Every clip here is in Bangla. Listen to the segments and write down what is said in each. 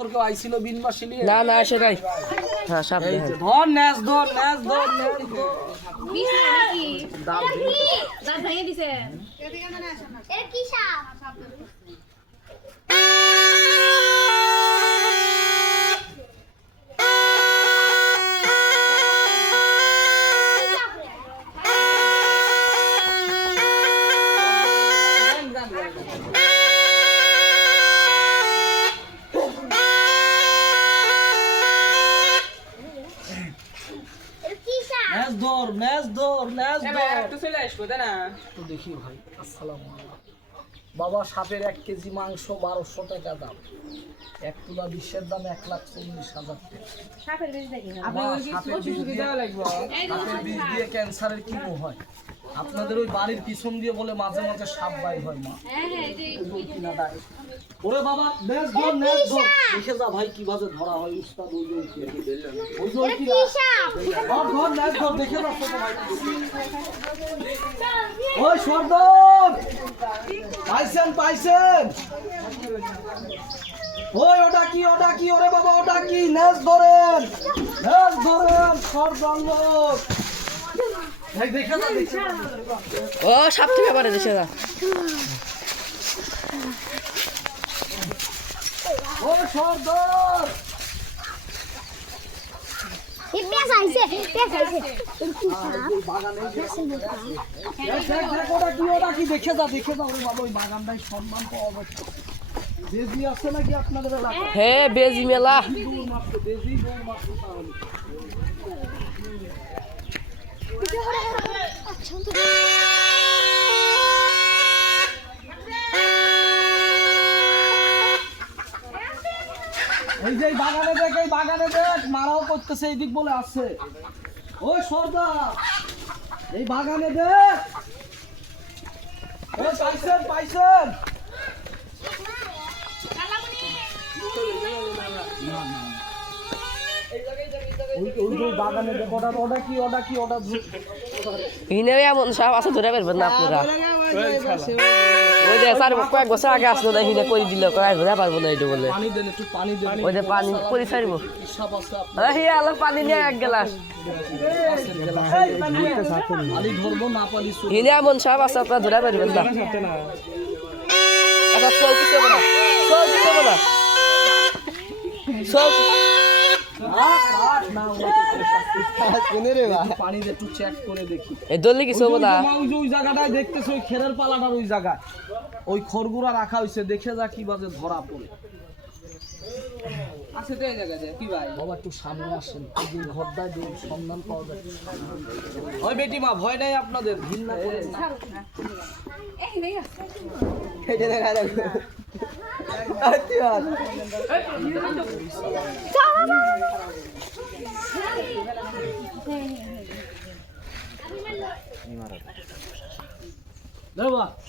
আইছিল বিনবাসী নিয়ে না না আসে নাই। হ্যাঁ সামনে ধর ন্যাস ধর ন্যাস ধর ন্যাস ধর বিষ নাকি দাঁত ভেঙে দিছে এর কি সাপ দেখি ভাই আসসালামু আলাইকুম বাবা সাপের 1 কেজি মাংস 1200 টাকা দাম 1 তুলা বিশ্বের দাম 1,40,000 টাকা সাপের বিষ দেখি সাপের বিষ দিয়ে ক্যান্সারের কি হয় আপনাদের ওই বাড়ির পিছন দিয়ে বলে মাঝে মাঝে সাপ বাইর হয় মা ওরে বাবা নেস ধর দেখে যা ভাই কিভাবে ধরা হয় উস্তাদ ওই ওই কি সাপ ধর নেস ধর দেখে যা ছোট ভাই ওই সর্দার পাইছেন ওই ওটা কি ওরে বাবা ওটা কি নেস ধরেন সর্দার লোক ভাই দেখে যা ও সাপ থেকে পারে দেশে যা ও সর্দার ওটা কি দেখে যা ওরে বাবা ওই বাগানটাই সম্মান পাওয়া যাচ্ছে বেজি আছে নাকি আপনাদের এলাকায় হ্যাঁ বেজি মেলা বেজি দৌড় মারতো তাহলে এই যে বাগানে দেখ মারাও করতেছে এই দিক বলে আছে ওই সর্দার এই বাগানে দেখ ওই পাইছেন বাগানে দেখ ওটা হিনে এমন সাপ আছে ধরে পারবেন না আপনারা ওই যে স্যার কয়েক বছর আগে আসলো না হিনে করে দিল কয়েক ধরে পারবো না এটা বলে পানি দেন ওই যে পানি করে ছাড়বো সাপ আছে আলো পানি নিয়ে 1 গ্লাস পানি ধরবো না পানি হিনে এমন সাপ আছে আপনারা ধরে পারবেন না এটা সব কিছু হবে না পানি একটু চেক করে দেখি এই দলি কিছু হবে না ওই জায়গাটায় দেখতেছ ওই খেরের পালাটার ওই জায়গায় ওই খড়গুড়া রাখা হয়েছে দেখে যা কি বাজে ধরা পড়ে আছে তো এই জায়গায় কি ভাই বাবা একটু সামনে আসেন এই ঘরটায় সন্ধান পাওয়া যায় ওই বেটি মা ভয় নাই আপনাদের ঘৃণা করে এটা দেখা যাবে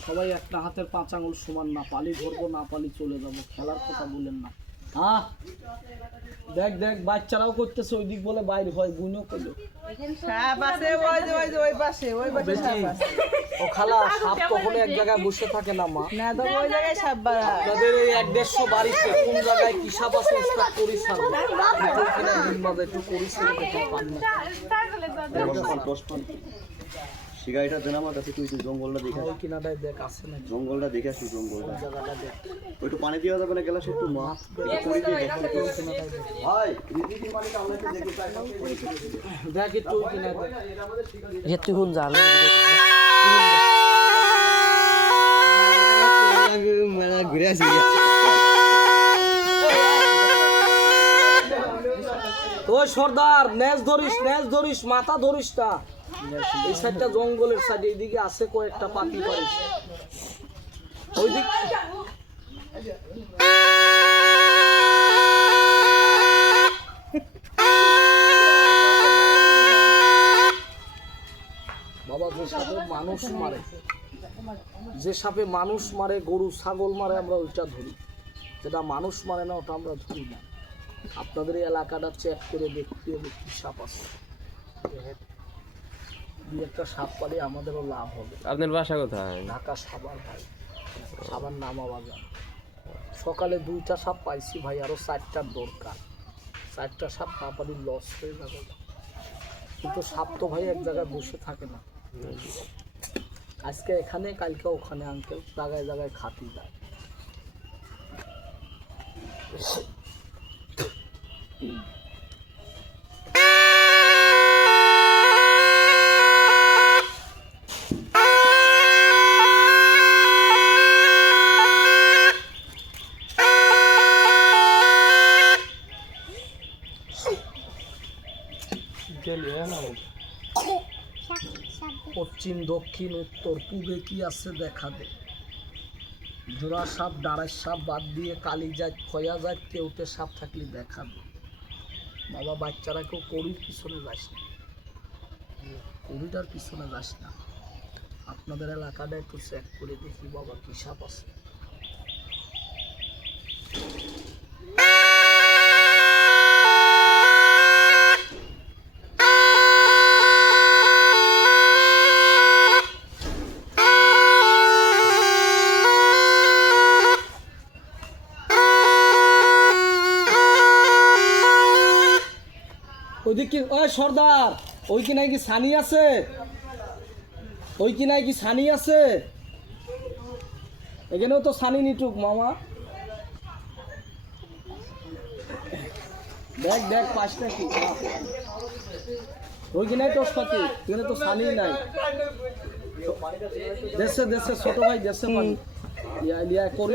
সবাই একটা হাতের 5 আঙুল সমান না পালি ধরবো না পালি চলে যাবো খেলার কথা বলেন না দেখ বাচ্চারাও করতেছে ওই দিক বলে বাইরে হয় গুণও করলো ও খালা সাপ কখনো এক জায়গায় বসে থাকে না মা আপনাদের এই 1-150 বাড়িতে কোন জায়গায় কি সাপ আছে স্টার্ট করি সার একটু করিস শিগাইটা দেন আমার কাছে তুই জঙ্গলটা দেখে ওই কিনাটায় দেখ আছে না জঙ্গলটা দেখে আসি জঙ্গলটা জায়গাটা দেখ একটু পানি দেওয়া যাবে না গেলাস একটু মা করে দিয়ে ভাই রিজিটি পানিটা আমরা একটু দেখে পাই দেখ একটু ওই কিনা দেখ তুই কোন জান ঘুরে আসি ওই সর্দার নেজ ধরিস মাথা ধরিস না এই সাইডটা জঙ্গলের সাইড এইদিকে আছে কয়েকটা পাখি পারিস ওই দিক বাবা যে সাপে মানুষ মারে গরু ছাগল মারে আমরা ওইটা ধরি যেটা মানুষ মারে না ওটা আমরা ধরি না আপনাদের এই এলাকাটা চেক করে দেখতে হবে কি সাপ আছে দুই একটা সাপ পালে আমাদেরও লাভ হবে। আপনার বাসা কোথায়? ঢাকা সাভার ভাই, সাভার নামা বাজার। সকালে 2টা সাপ পাইছি ভাই, আরো 4টার দরকার। 4টা সাপ পাপালি লস হয়ে যাবে, কিন্তু সাপ তো ভাই এক জায়গায় বসে থাকে না। আজকে এখানে কালকে ওখানে, আঙ্কেল জায়গায় জায়গায় খাতি যায়। পশ্চিম দক্ষিণ উত্তর পূবে কি আছে দেখা দে। জোড়া সাপ ডাড়ার সাপ বাদ দিয়ে কালি জাত খয়া জাত কেউটে সাপ থাকলে দেখা দে। বাবা বাচ্চারা কেউ কড়ির পিছনে যাস না, কড়িটার পিছনে যাস না। আপনাদের এলাকাটা একটু চেক করে দেখি বাবা কি সাপ আছে। ওইদিকে ওই সর্দার, ওই কি নাকি ছানি আছে? ওই কি নাকি ছানি আছে? এখানেও তো ছানি নিটুক মামা। দেখ দেখ পাঁচটা কি ওই কি নাই টোসপাতি, এখানে তো ছানি নাই। দেশে দেশে ছোট ভাই দেশে পানি লিয়া করি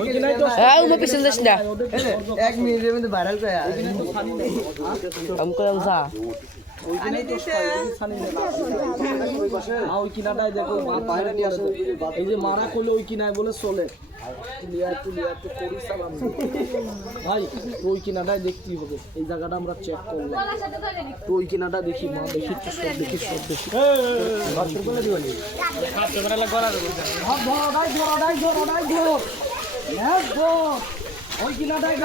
ওই কি নাই তো পিছন যাস না, 1 মিনিটের মধ্যে ভাইরাল করে আমি কইলাম যা। ওই কি নাই তো ছানি নাই। ওই কিনাটায় দেখো বাইরে নিয়ে আসে, এই যে মারা করলে ওই কিনায় বলে চলে। লিয়া একটু করি সালাম ভাই, ওই কিনাটায় দেখতেই হবে। এই জায়গাটা আমরা চেক করলাম, তো ওই কিনাটা দেখি মা, দেখি তো সব দেখি, সব দেখি। ওই কিনাটায়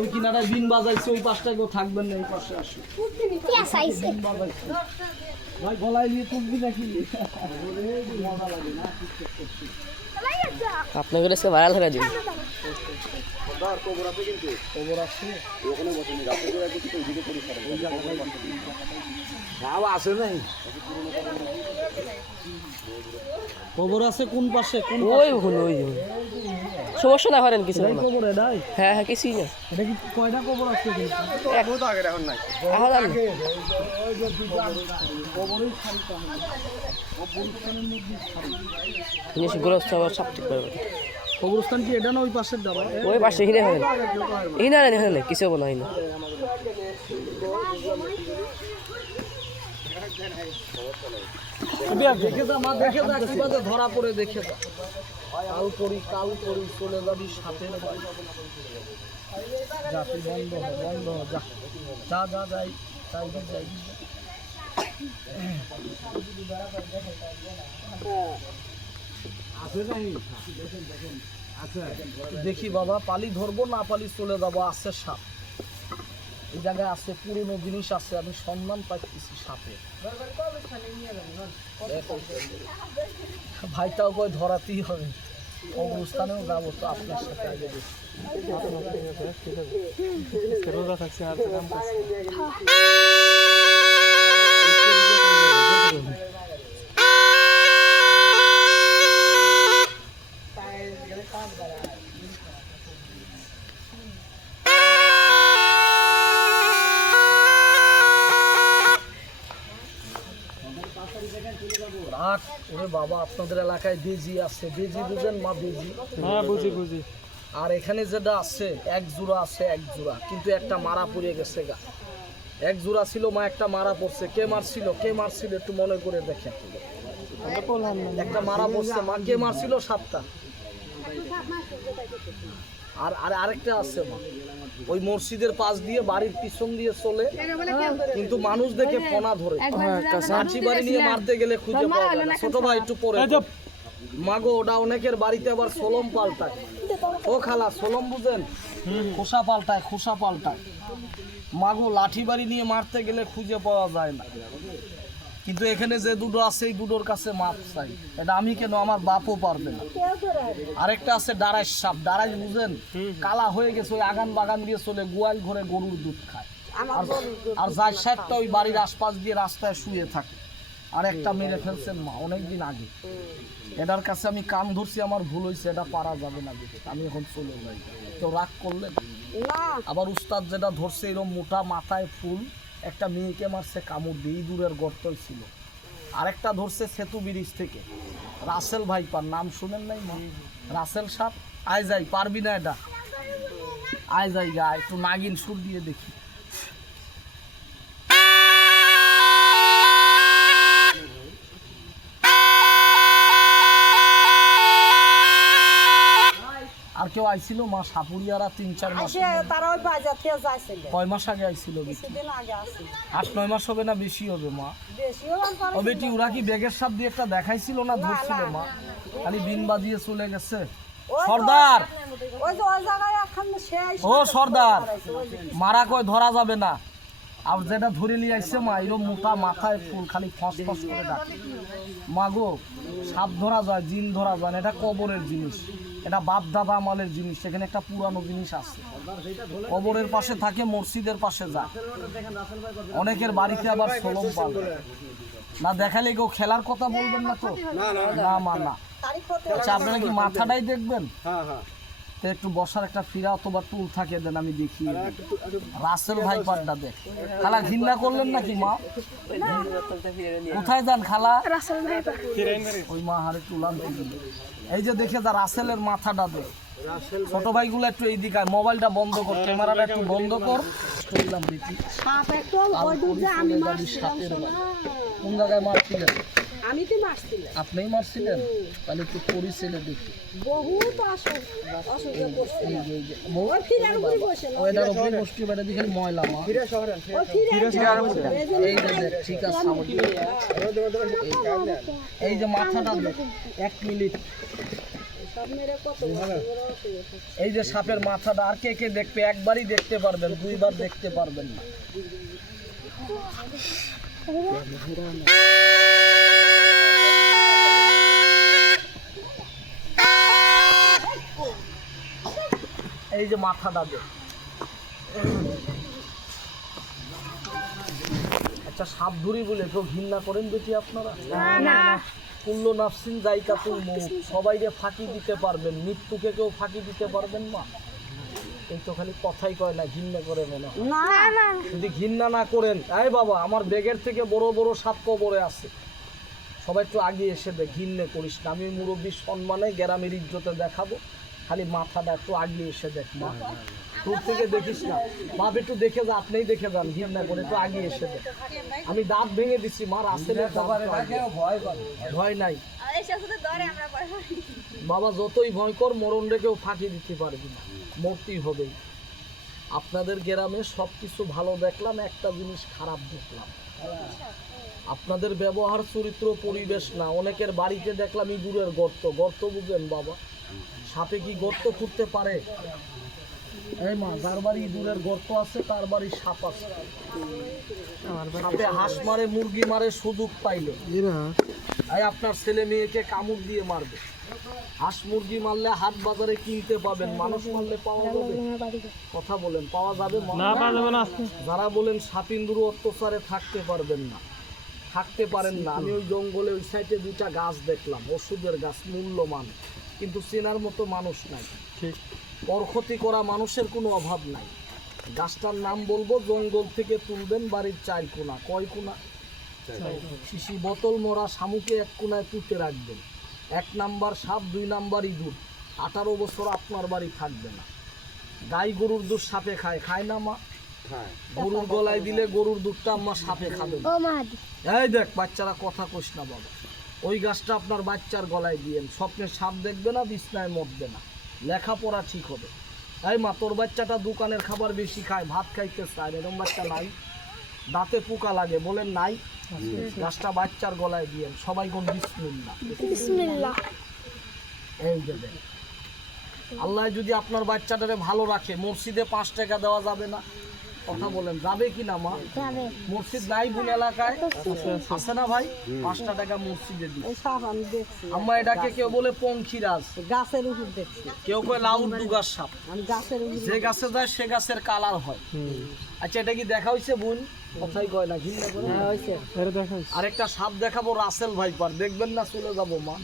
ওই কিনাটায় বিন বাজাইছে, ওই পাশটায় কেউ থাকবেন না, এই পাশে আসে ভাই। গলায় নিয়ে তুলবি নাকি? মজা লাগে না? আপনাকে আজকে ভাইরাল হয়ে যাবে। খবর আছে ওখানে বসেনি, রাতে করে কিছু ওইদিকে করে ফেলে ওই জায়গাটায় আছে নাই। খবর আছে কোন পাশে? কোন ওই ওখানে ওই সমস্যা না করেন কিছু না। খবর এটাই? হ্যাঁ হ্যাঁ কিছুই না। এটা কি কয়টা খবর আছে? এখন নাই, এখন আর নেই। খবরই খারিতে হবে, কবরস্থানের মধ্যে জিনিস গোরস্ত আবার সব ঠিক করবে। কবরস্থান কি এটা না ওই পাশের ডাবা? ওই পাশে হিনে হবে, এই না এখানে কিছু হবে না। দেখে যা মা, দেখে যা কি বাজে ধরা পড়ে, দেখে যা। কাল করি চলে যাবি সাথের বাড়ি। জাতি বন্ধ যা যা যা যাই যাই যাই। দেখি বাবা, পালি ধরবো না পালি চলে যাবো। আছে সাপ এই জায়গায়, আছে পুরনো জিনিস আছে, আমি সম্মান পাইতেছি সাপের। ভাইটাও কই ধরাতেই হবে, অবস্থানেও যাবো তো আপনার সাথে আগে দেখি। ওরে বাবা, আপনাদের এলাকায় বেজি আছে, বেজি বুঝেন মা? বেজি, হ্যাঁ বুঝি। আর এখানে যেটা আছে এক জোড়া আছে, এক জোড়া, কিন্তু একটা মারা পড়ে গেছে গা। এক জোড়া ছিল মা, একটা মারা পড়ছে। কে মারছিল একটু মনে করে দেখেন। একটা মারা পড়ছে মা, কে মারছিল? 7টা। আর আরেকটা আছে মা, ওই মসজিদের পাশ দিয়ে বাড়ির পিছন দিয়ে চলে, কিন্তু মানুষ দেখে ফোনা ধরে। কাঁচি বাড়ি নিয়ে মারতে গেলে খুঁজে পাওয়া যায় না। ছোট ভাই একটু পরে মাগো, ওটা অনেকের বাড়িতে আবার সোলম পাল্টায়। ও খালা, সোলম বুঝেন? খোসা পাল্টায় মাগো লাঠি বাড়ি নিয়ে মারতে গেলে খুঁজে পাওয়া যায় না, কিন্তু এখানে যে দুটো আছে এই দুটোর কাছে মাপ চাই। এটা আমি কেন, আমার বাপও পারবে না। আরেকটা আছে ডারাইশ সাপ, ডারাইশ বুঝেন, কালা হয়ে গেছে, ওই আগান বাগান দিয়ে চলে গোয়াল ঘরে গরুর দুধ খায়। আর যার সাইডটা ওই বাড়ির আশপাশ দিয়ে রাস্তায় শুয়ে থাকে। আর একটা মেরে ফেলছেন মা অনেকদিন আগে। এটার কাছে আমি কান ধরছি, আমার ভুল হয়েছে, এটা পারা যাবে না দেখে আমি এখন চলে যাই। কেউ রাগ করলেন? আবার উস্তাদ যেটা ধরছে এরকম মোটা মাথায় ফুল, একটা মেয়েকে মারছে কামড় দিয়ে, ইঁদুরের গর্তই ছিল। আরেকটা ধরছে সেতু ব্রিজ থেকে, রাসেল ভাইপার, নাম শুনেন নাই মা? রাসেল সাপ। আয় যাই, পারবি না এটা, আয় যাই গা, একটু নাগিন সুর দিয়ে দেখি। আর কেউ আইছিল মা? সাপুরিয়ারা 3-4 মাস, কয় মাস আগে আইছিল? 8-9 মাস হবে না, বেশি হবে মা? ও বেটি, ওরা কি ব্যাগের সাপ দিয়ে একটা দেখাইছিল না, ধরছিল মা? খালি বিন বাজিয়ে চলে গেছে। সর্দার, ও সর্দার, মারা কয় ধরা যাবে না। আর যেটা ধরে নিয়ে আসছে মা, এরকম মোটা মাথায় ফুল, খালি ফস ফস করে ডাকে। মা গো, সাপ ধরা যায়, জিন ধরা যায় না, এটা কবরের জিনিস, এটা বাপ দাদা আমলের জিনিস। সেখানে একটা পুরানো জিনিস আছে, কবরের পাশে থাকে, মসজিদের পাশে যায়। অনেকের বাড়িতে আবার সোলম পাল না, দেখালে কেউ খেলার কথা বলবেন না তো? না মা না। আচ্ছা, আপনারা কি মাথাটাই দেখবেন? তো একটু বসার একটা ফিরা অথবা টুল থাকে, দেন আমি দেখি। রাসেল ভাইপারটা দেখ। খালা ঘৃণা করলেন নাকি মা? কোথায় যান খালা? ওই মা হারে টুলান। এই যে দেখে যা, রাসেলের মাথাটা দেখ। ছোট ভাইগুলো একটু এই দিকে, মোবাইলটা বন্ধ কর, ক্যামেরাটা একটু বন্ধ কর। কোন জায়গায় মারছিলেন? আমি তো মারছিলাম। আপনিই মারছিলেন? তাহলে একটু পরি ছেলে দেখি। বহুত অসুবিধা করছে। ময়লা মা, ঠিক আছে। এই যে মাথাটা দেখ, 1 মিনিট। এই যে সাপের মাথাটা, আর কে কে দেখবে? একবারই দেখতে পারবেন, 2বার দেখতে পারবেন না। এই যে মাথাটা দেখ। আচ্ছা, সাপ ধরি বলে কেউ ঘৃণা করেন বেটি আপনারা? কুল্লু নাফসিন যায়কাতুল মউত, সবাইকে ফাঁকি দিতে পারবেন, মৃত্যুকে কেউ ফাঁকি দিতে পারবেন না। এই তো খালি কথাই কয় না, ঘৃণা করে মনে হয়। যদি ঘৃণা না করেন, এই বাবা আমার ব্যাগের থেকে বড় বড় সাপ কবরে আছে, সবাই একটু আগে এসে দেখ, ঘৃণা করিস না। আমি মুরব্বীর সম্মানে গ্রামের ইজ্জতে দেখাবো, খালি মাথাটা একটু আগে এসে দেখ মা, দূর থেকে দেখিস না। বাপ একটু দেখে যা, আপনিই দেখে যান, ঘৃণা করে একটু আগে এসে দেখ। আমি দাঁত ভেঙে দিচ্ছি মা, রাসেলের ভয় নাই বাবা, যতই ভয় কর, মরণ রেখেও ফাঁকি দিতে পারবি না, মরতেই হবেই। আপনাদের গ্রামে সব কিছু ভালো দেখলাম, একটা জিনিস খারাপ দেখলাম, আপনাদের ব্যবহার, চরিত্র, পরিবেশ না। অনেকের বাড়িতে দেখলাম ইঁদুরের গর্ত। গর্ত বুঝলেন বাবা? সাপে কি গর্ত খুঁড়তে পারে? এই মা, যার বাড়ি ইঁদুরের গর্ত আছে তার বাড়ি সাপ আছে। সাপে হাঁস মারে, মুরগি মারে, সুযোগ পাইলে এই আপনার ছেলে মেয়েকে কামড় দিয়ে মারবে। হাঁস মুরগি মারলে হাট বাজারে কিনতে পাবেন, মানুষ মারলে পাওয়া যাবে? কথা বলেন, পাওয়া যাবে না? যারা বলেন সাপ ইঁদুর অত্যাচারে থাকতে পারবেন না, থাকতে পারেন না। আমি ওই জঙ্গলে ওই সাইডে 2টা গাছ দেখলাম, ওষুধের গাছ, মূল্যমান, কিন্তু চেনার মতো মানুষ নাই। পরক্ষতি করা মানুষের কোনো অভাব নাই। গাছটার নাম বলবো, জঙ্গল থেকে তুলবেন, বাড়ির 4 কোণা। কয় কোণা? শিশি বোতল মরা শামুকে 1 কোণায় পুঁতে রাখবেন। 1 নাম্বার সাপ, 2 নাম্বার ইঁদুর। 18 বছর আপনার বাড়ি থাকবে না। গাই গরুর দুধ সাপে খায়, খায় না মা? গরুর গলায় দিলে গরুর দুধটা আম্মা সাপে খাবে। এই দেখ, বাচ্চারা কথা কইস না বাবা। ওই গাছটা আপনার বাচ্চার গলায় দিয়েন, স্বপ্নে সাপ দেখবে না, বিছনায় মরবে না, লেখাপড়া ঠিক হবে। এই মা, তোর বাচ্চাটা দোকানের খাবার বেশি খায়, ভাত খাইতে চায়, এরকম বাচ্চা নাই? দাঁতে পোকা লাগে, বলেন নাই? গাছটা বাচ্চার গলায় দিয়েন, সবাই কোন বিসমিল্লাহ। এই যে দেখ, আল্লাহ যদি আপনার বাচ্চাটারে ভালো রাখে, মসজিদে 5 টাকা দেওয়া যাবে না? কথা বলেন, যাবে কি না মা? মসজিদ নাই বোন এলাকায়? আছে না ভাই? 5 টাকা মসজিদে দিই। ওই সাপ আমি দেখছি, আম্মা এটাকে কেউ বলে পঙ্খিরাজ, গাছের উপর দেখছি, কেউ কয় লাউডুগার সাপ। আমি গাছের উপর যে গাছে যায় সে গাছের কালার হয়। আচ্ছা, এটা কি দেখা হয়েছে বোন? কথাই কয় না, ঘৃণা করে। আরেকটা সাপ দেখাবো, রাসেল ভাইপার, দেখবেন না? চলে যাবো মা,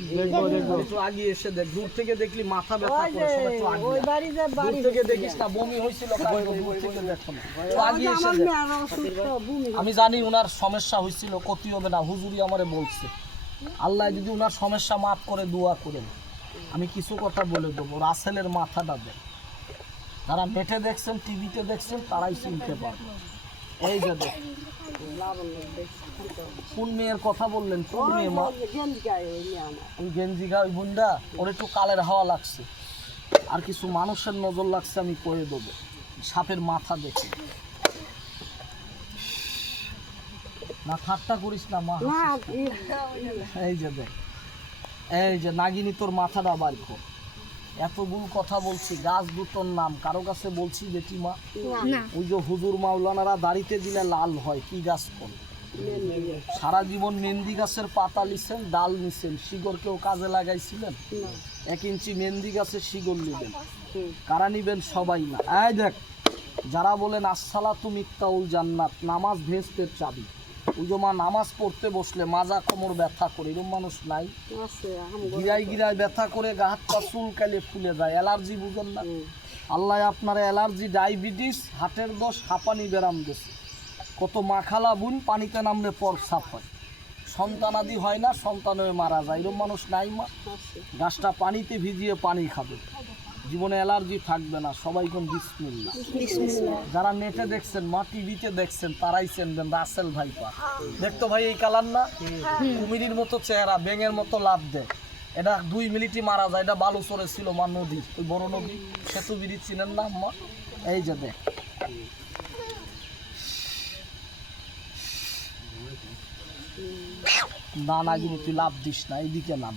একটু আগে এসে দেখ। দূর থেকে দেখলি মাথা ব্যথা করে, সব একটু আগে ওই আয়। বাড়ি যে দূর বাড়ি থেকে দেখিস না, বমি হয়েছিল কালকে, দূর থেকে দেখো না, একটু আগে এসে আমার দেখ। মেয়ে আরো অসুস্থ, বমি আমি জানি ওনার সমস্যা হয়েছিল, ক্ষতি হবে না, হুজুরি আমারে বলছে। আল্লাহ যদি ওনার সমস্যা মাফ করে দোয়া করেন, আমি কিছু কথা বলে দেবো। রাসেলের মাথাটা দেন, যারা নেটে দেখছেন, টিভিতে দেখছেন, তারাই চিনতে পারবে। এই যে দেখ, কোন মেয়ের কথা বললেন? কোন মেয়ে মা? গেঞ্জি গায়ে ওই মেয়ে আমার। ওই গেঞ্জি গা, ওই বুন্ডা, ওর একটু কালের হাওয়া লাগছে, আর কিছু মানুষের নজর লাগছে, আমি কয়ে দেবো। সাপের মাথা দেখে না, ঠাট্টা করিস না মা। না এই যে দেখ, এই যে নাগিনী, তোর মাথাটা বার কর। এতগুলো কথা বলছি, গাছ দুটোর নাম কারো কাছে বলছি বেটি মা? না ওই যে হুজুর মাওলানারা দাড়িতে দিলে লাল হয়, কি গাছ কোন? সারা জীবন মেহেন্দি গাছের পাতা নিছেন, ডাল নিছেন, শিকড় কেউ কাজে লাগাইছিলেন? 1 ইঞ্চি মেহেন্দি গাছের শিকড় নিবেন, কারা নিবেন? সবাই না। এই দেখ, যারা বলেন আসসালাতু মিফতাহুল জান্নাত, নামাজ ভেস্তের চাবি, ওই যে মা নামাজ পড়তে বসলে মাজা কোমর ব্যথা করে, এরকম মানুষ নাই? আছে গিরায় গিরায় ব্যথা করে, গা হাত পা চুলকালে ফুলে যায়, অ্যালার্জি, বুঝেন না? আল্লাহ আপনার অ্যালার্জি, ডায়াবেটিস, হার্টের দোষ, হাঁপানি ব্যারাম দিয়েছে। কত মাখালা বুন, পানিতে নামলে পর সাফ হয়, সন্তানাদি হয় না, সন্তান হয়ে মারা যায়, এরকম মানুষ নাই মা? গাছটা পানিতে ভিজিয়ে পানি খাবে, জীবনে অ্যালার্জি থাকবে না। সবাই কোন বিসমিল্লাহ। যারা নেটে দেখছেন মা, টিভিতে দেখছেন, তারাই চেনবেন রাসেল ভাইপার। দেখতো ভাই এই কালার না? কুমিরির মতো চেহারা, ব্যাঙের মতো লাভ দেয়। এটা 2 মিনিটই মারা যায়। এটা বালুচরে ছিল মা, নদী, ওই বড় নদী, সেতু বিড়ি চিনেন না মা? এই যে দেখ, না না গিয়ে তুই লাভ দিস না, এইদিকে নাম।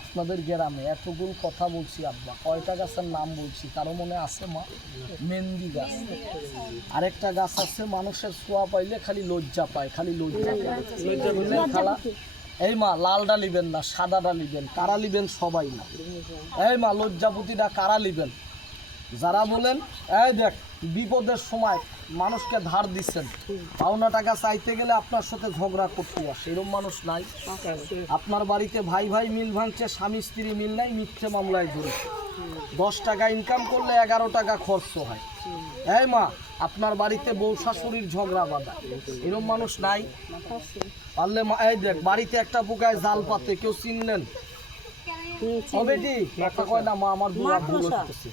আপনাদের গ্রামে এতগুলো কথা বলছি আব্বা, কয়টা গাছের নাম বলছি কারো মনে আছে মা? মেহেন্দি গাছ। আরেকটা গাছ আছে, মানুষের ছোঁয়া পাইলে খালি লজ্জা পায়, খালি লজ্জা পায়। খালা, এই মা, লালটা লিবেন না, সাদাটা লিবেন। কারা লিবেন? সবাই না। এই মা, লজ্জাপতিটা কারা লিবেন? যারা বলেন এই দেখ, বিপদের সময় মানুষকে ধার দিচ্ছেন, পাওনা টাকা চাইতে গেলে আপনার সাথে ঝগড়া করতে আসে, এরকম মানুষ নাই? আপনার বাড়িতে ভাই ভাই মিল ভাঙছে, স্বামী স্ত্রী মিল নাই, মিথ্যে মামলায় ধরেছে, 10 টাকা ইনকাম করলে 11 টাকা খরচ হয়। এই মা, আপনার বাড়িতে বউ শাশুড়ির ঝগড়া বাঁধা, এরকম মানুষ নাই? পারলে মা, এই দেখ, বাড়িতে একটা পোকায় জাল পাতে, কেউ চিনলেন? বেটি একটা কয় না মা, আমার দুয়া ভুল হচ্ছে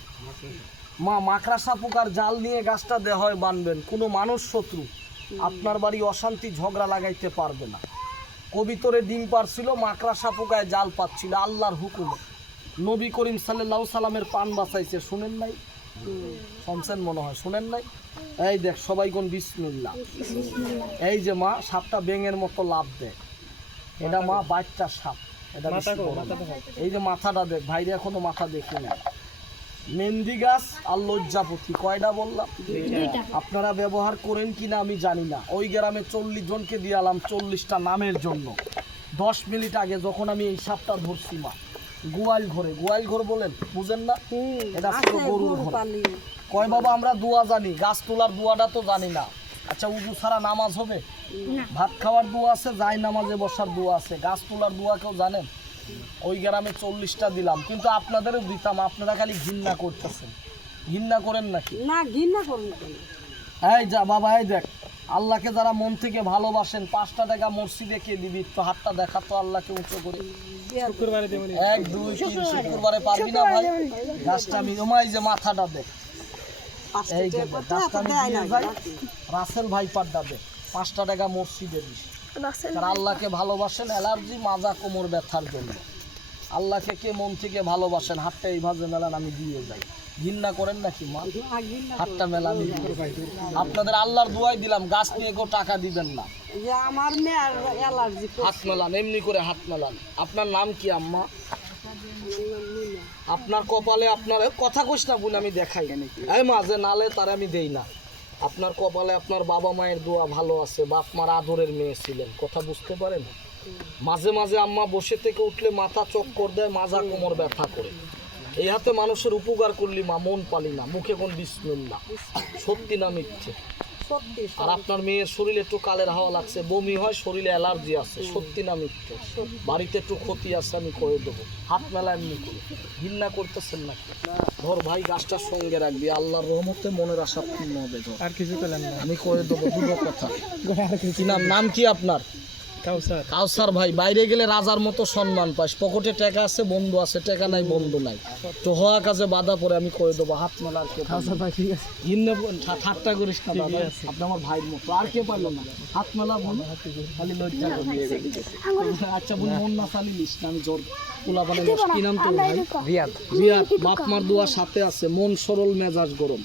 মা, মাকড়াসা পোকার জাল নিয়ে গাছটা দেহ হয় বানবেন, কোনো মানুষ শত্রু আপনার বাড়ি অশান্তি ঝগড়া লাগাইতে পারবে না। কবিতরে ডিম পারছিল, মাকড়াসা পোকায় জাল পাচ্ছিল, আল্লাহর হুকুমে নবী করিম সাল্লাল্লাহু সাল্লামের পান বাঁচাইছে, শুনেন নাই? শুনছেন মনে হয়, শুনেন নাই? এই দেখ, সবাই কোন বিসমিল্লাহ। এই যে মা, সাপটা ব্যাঙের মতো লাভ দেয়, এটা মা বাচ্চা সাপ, এটা বেশি বড় না। এই যে মাথাটা দেখ, ভাইরে এখনো মাথা দেখি না। মেহেন্দি গাছ আর লজ্জাপতি, কয়টা বললাম? আপনারা ব্যবহার করেন কিনা আমি জানি না। ওই গ্রামে 40 জনকে দিয়ালাম 40টা নামের জন্য। 10 মিনিট আগে যখন আমি এই সাপটা ধরছি মা, গোয়াল ঘর বলেন, বুঝেন না? এটা ছিল গরুর ঘর। কয় বাবা, আমরা দোয়া জানি, গাছ তোলার দোয়াটা তো জানি না। আচ্ছা, উজু ছাড়া নামাজ হবে? ভাত খাওয়ার দোয়া আছে, যাই নামাজে বসার দোয়া আছে, গাছ তোলার দোয়া কেউ জানেন? ওই গ্রামে 40টা দিলাম, কিন্তু আপনাদেরও দিতাম, আপনারা খালি ঘৃণা করতেছেন। ঘৃণা করেন নাকি? না, ঘৃণা করুন কেন? এই যা বাবা, এই দেখ, আল্লাহকে যারা মন থেকে ভালোবাসেন, 5 টাকা মসজিদে কে দিবি? তো হাতটা দেখা তো আল্লাহকে উঁচু করে। 1 2 3 শুক্রবারে পারবি না ভাই? গাছটা আমি এই যে মাথাটা দেখ, এই যে গাছটা আমি দিয়ে যাই, রাসেল ভাইপারটা দেখ, 5 টাকা মসজিদে দিস। তারা আল্লাহকে ভালোবাসেন, অ্যালার্জি, মাজা কোমর ব্যথার জন্য। আল্লাহকে কে মন থেকে ভালোবাসেন, হাতটা এইভাবে মেলান, আমি দিয়ে যাই। ঘৃণা করেন নাকি মা? হাতটা মেলা, আমি আপনাদের আল্লাহর দুয়াই দিলাম, গাছ নিয়ে কেউ টাকা দিবেন না। যে আমার মেয়ের অ্যালার্জি, হাত মেলান, এমনি করে হাত মেলান। আপনার নাম কি আম্মা? আপনার কপালে আপনার কথা কইস না বোন, আমি দেখাই এই মাঝে নালে তার আমি দেই না। আপনার কপালে আপনার বাবা মায়ের দোয়া ভালো আছে, বাপ মার আদরের মেয়ে ছিলেন, কথা বুঝতে পারেন? মাঝে মাঝে আম্মা বসে থেকে উঠলে মাথা চক্কর দেয়, মাজা কোমর ব্যথা করে। এই হাতে মানুষের উপকার করলি মা, মন পালি না, মুখে কোন বিসমিল্লাহ। সত্যি না মিথ্যে? সত্যি আর আপনার মেয়ের শরীরে একটু কালের হাওয়া লাগছে, বমি হয়, শরীরে অ্যালার্জি আছে, সত্যি না মিথ্যে? বাড়িতে একটু ক্ষতি আছে, আমি কয়ে দেবো। হাত মেলা এমনি করে ঘৃণা করতেছেন নাকি? ধর ভাই, গাছটার সঙ্গে রাখবি, আল্লাহর রহমতে মনের আশা পূর্ণ হবে। ধর, আর কিছু পেলেন না? আমি কয়ে দেবো দুটো কথা। কি নাম? নাম কি আপনার? কাউসার। কাউসার ভাই, বাইরে গেলে রাজার মতো সম্মান পাস, পকেটে টাকা আছে, বন্ধু আছে, টাকা নাই বন্ধু নাই, তো হওয়া কাজে বাধা পড়ে। আমি কয়ে দেবো হাত মেলা। আর কে কাউসার ভাই ঠিক আছে। ঠাট্টা করিস না দাদা, আপনি আমার ভাইয়ের মতো। আর কে পারলো না? হাত মেলা বোন, খালি লজ্জা করি। আচ্ছা বোন, মন না চালিস না, আমি জোর পোলা বানাই। কি নাম তোর ভাই? রিয়াদ। রিয়াদ, বাপ মার দোয়া সাথে আছে, মন সরল মেজাজ গরম,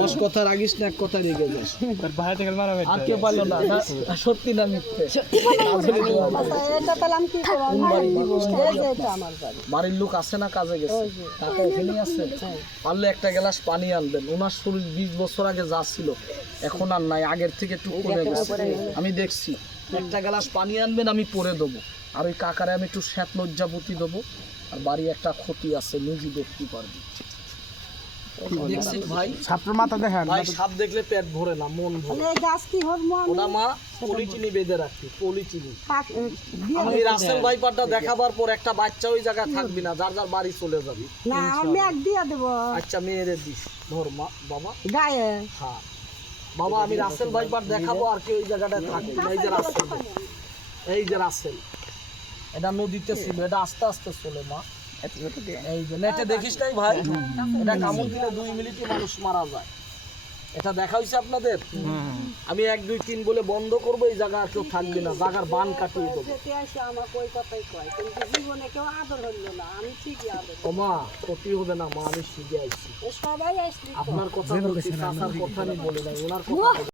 দশ কথা রাগিস না, এক কথা রেগে যাস। তার ভাই থেকে মারা হবে। আর কে পারলো না? সত্যি না মিথ্যে? এটা পেলাম কি করব? কোন বাড়ি? এটা আমার বাড়ি। বাড়ির লোক আছে না কাজে গেছে? টাকা এখানেই আছে। পারলে একটা গ্লাস পানি আনবেন। ওনার শরীর 20 বছর আগে যা ছিল এখন আর নাই, আগের থেকে একটু কমে গেছে, আমি দেখছি। একটা গ্লাস পানি আনবেন, আমি পরে দেবো। আর ওই কাকারে আমি একটু শ্বেত লজ্জাপতি দেবো। আর বাড়ি একটা ক্ষতি আছে, নিজে দেখতে পারবি। দেখছি ভাই, ছাত্র মাথা দেখেন। ভাই সাপ দেখলে পেট ভরে না, মন ভরে। এই গাছ কি হরমো আমি? ওটা মা পলিচিনি বেঁধে রাখি, পলিচিনি। দিয়ে আমি রাসেল ভাইপারটা দেখাবার পর একটা বাচ্চা ওই জায়গায় থাকবি না, যার যার বাড়ি চলে যাবি। না, আমার মেঘ দিয়ে দেবো আচ্ছা মেয়েরে দিস। ধর মা, বাবা। গায়ে। হ্যাঁ বাবা, আমি রাসেল ভাইপার দেখাবো, আর কি ওই জায়গাটায় থাকবি না। এই যে রাসেল, এই যে রাসেল, এটা নদীতে ছিল, এটা আস্তে আস্তে চলে মা। এই যে নেটে দেখিস নাই ভাই, এটা কামড় দিলে 2 মিনিটে মানুষ মারা যায়। এটা দেখা হয়েছে আপনাদের? আমি 1 2 3 বলে বন্ধ করবো, এই জায়গা আর কেউ থাকবে না, জায়গার বান কাটিয়ে দেবো। যেতে আসে আমার কই কথাই কয়, কিন্তু জীবনে কেউ আদর হইলো না, আমি ঠিকই আদর। ও মা, ক্ষতি হবে না মা, আমি শিখে আইছি। সবাই আসলি আপনার কথা বলছি, চাচার কথা আমি বলি নাই, ওনার কথা বলি।